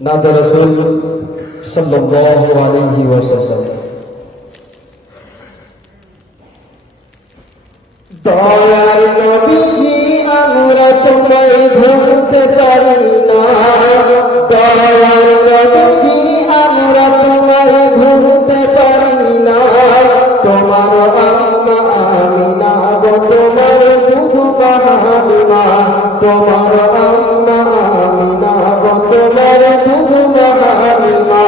Nabi Rasul sallallahu alaihi wasallam দয়ার নবীজি আমরা তোমায় ভুলতে পারি না দয়ার নবীজি আমরা তোমায় ভুলতে পারি না তোমার আম্মা আমিনা গো তোমার দুধু হালিমা তোমার আম্মা আমিনা গো তোমার দুধু হালিমা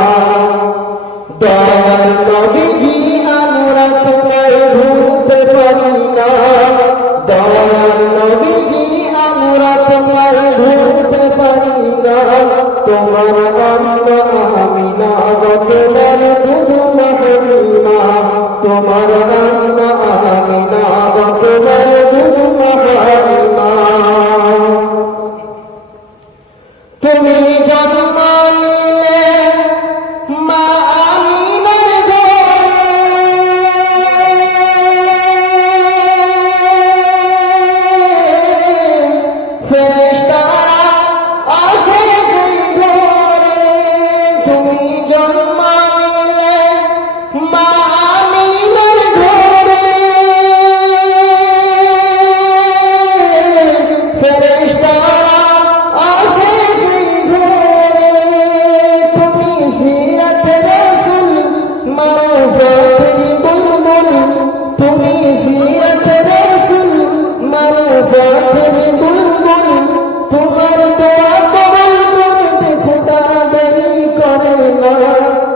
দয়ার নবীজি আমরা তোমায় ভুলতে পারি না দয়ার নবীজি আমরা তোমায় ভুলতে পারি না তোমার আম্মা আমিনা গো তোমার দুধু হালিমা তোমার আম্মা আমিনা গো তোমার দুধু হালিমা তুমি জন্ম নিলে মা আমিনার ঘরে ফেরেশতারা আসে সেই ঘরে তুমি জন্ম নিলে মা আমিনার ঘরে ফেরেশতারা আসে সেই ঘরে তুমি সিরাত রাসূল মারফাতের বুলবুল তুমি সিরাত রাসূল মারফাতের বুলবুল তোমার দোয়া কবুল করতে খোদা দেরি করে না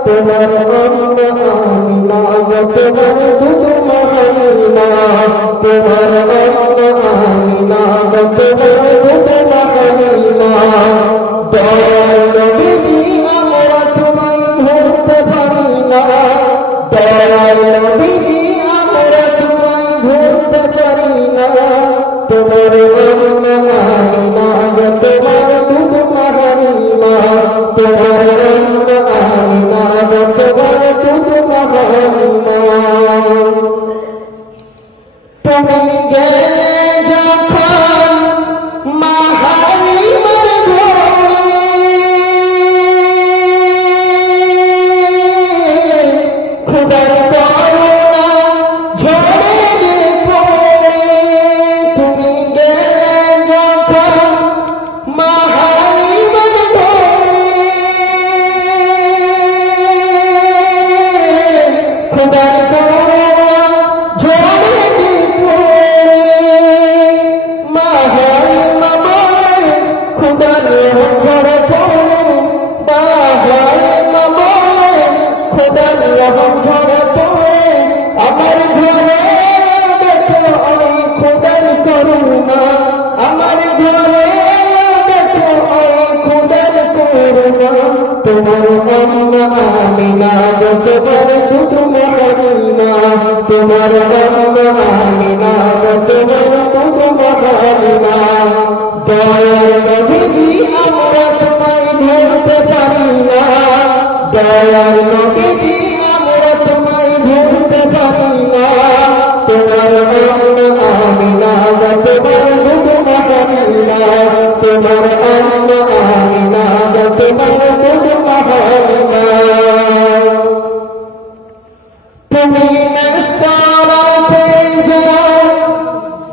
তোমার আম্মা আমিনা গো তোমার দুধু হালিমা তোমার আম্মা আমিনা গো তোমার দুধু হালিমা দয়ার নবীজি আমরা তোমায় ভুলতে পারি না দয়ার নবীজি আমরা তোমায় ভুলতে পারি না তোমার আম্মা আমিনা গো তোমার দুধু হালিমা তোমার আম্মা আমিনা গো তোমার দুধু হালিমা তুমি গেলে যখন মা হালিমার ঘরে খোদার করুণা ঝরে যে পড়ে তুমি গেলে যখন মা হালিমার ঘরে খোদার করুণা ঝরে যে পড়ে মা হালিমা বলে খোদার ঝরে পড়ে মা হালিমা বলে খোদার ঝরে পড়ে আমার ঘরে দেখো ওই খোদার করুণা আমার ঘরে দেখো ওই খোদার করুণা তোমার আম্মা আমিনা গো তোমার দুধু হালিমা তোমার আম্মা আমিনা গো তোমার দুধু হালিমা দয়ার নবীজি আমরা তোমায় ভুলতে পারি না দয়ার নবীজি আমরা তোমায় ভুলতে পারি না তোমার আম্মা আমিনা গো তোমার দুধু হালিমা তোমার আম্মা আমিনা গো তোমার দুধু হালিমা তুমি মেসরাতে যাও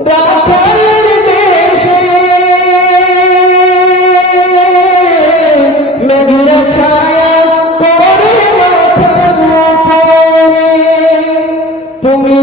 রাতের দেশে মেঘের ছায়া পড়ে মাথার উপরে তুমি